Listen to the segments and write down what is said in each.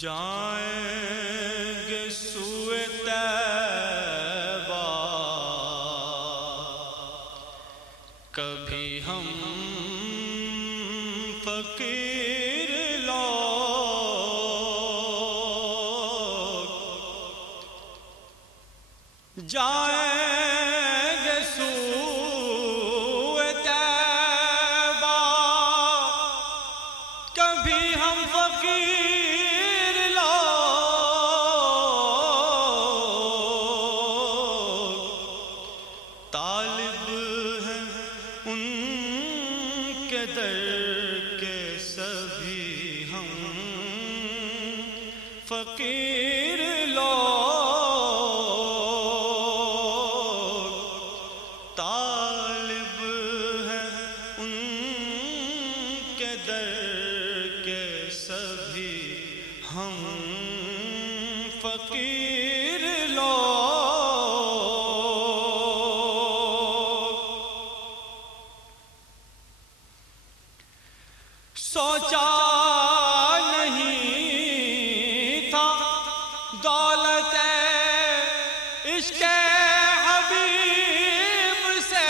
جائیں گے سوئے طیبہ کبھی ہم فقیر لوگ، جائیں گے سوئے طیبہ کبھی ہم فقیر لوگ، طالب ہیں ان کے در کے سبھی ہم فقیر لوگ، طالب ہیں ان کے در کے سبھی ہم فقیر لوگ۔ سوچا نہیں تھا دولت عشق حبیب سے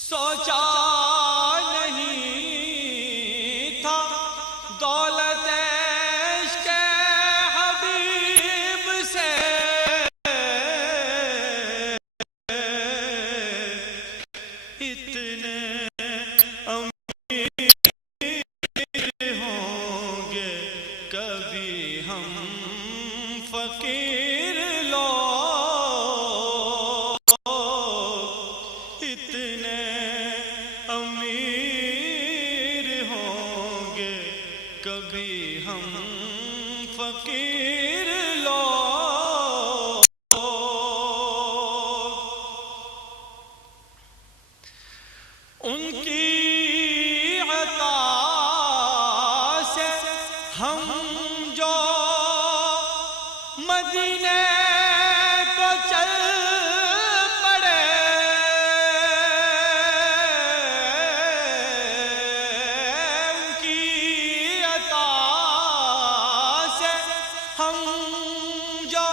سوچا نہیں تھا دولت عشق حبیب سے اتنے امیر ہوں گے کبھی ہم فقیر لوگ، اتنے امیر ہوں گے کبھی ہم فقیر لوگ۔ ان کی عطا سے ہم جو مدینے کو چل پڑے، ان کی عطا سے ہم جو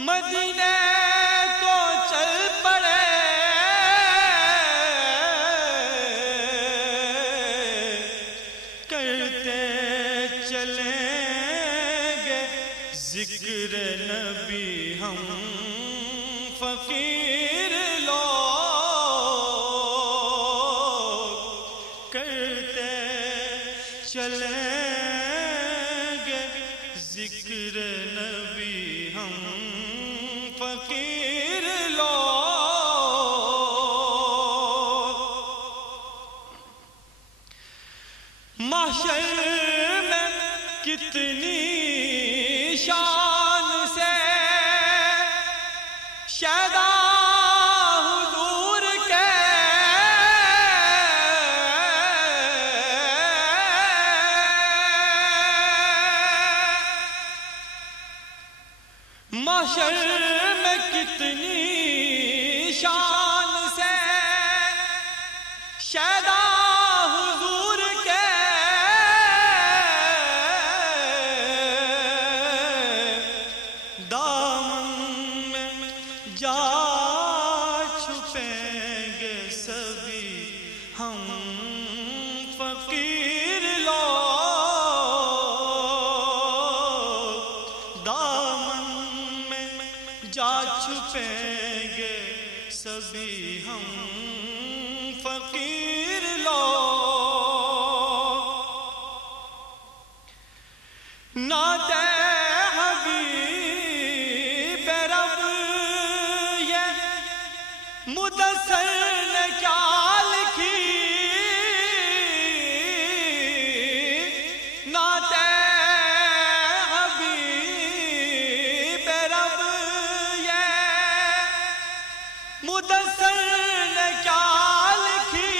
مدینے کو چل پڑے، کرتے چلیں گے ذکر نبی ہم فقیر لوگ، کرتے چلیں گے ذکر نبی ہم فقیر لوگ۔ محشر میں کتنی شان سے شیدا حضور کے محشر میں کتنی شان سے شیدا حضور کے دامن میں جا چھپیں گے سبھی ہم فقیر لوگ، دامن میں جا چھپیں گے سبھی ہم فقیر لوگ۔ نعت حبیب رب یہ مدثر نے کیا لکھی، نعت حبیب رب یہ مدثر نے کیا لکھی،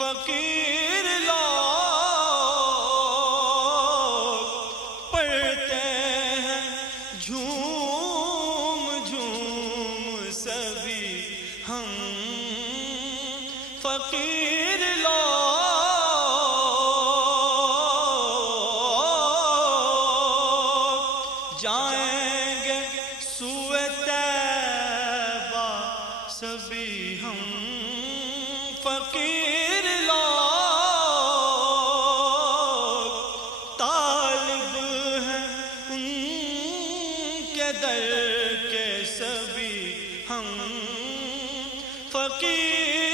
فقیر لوگ پڑھتے ہیں جھوم جھوم سبھی ہم فقیر لوگ جائیں گے سوئے طیبہ سبھی ہم فقیر لوگ طالب ہیں ان کے در کے سبھی ہم فقیر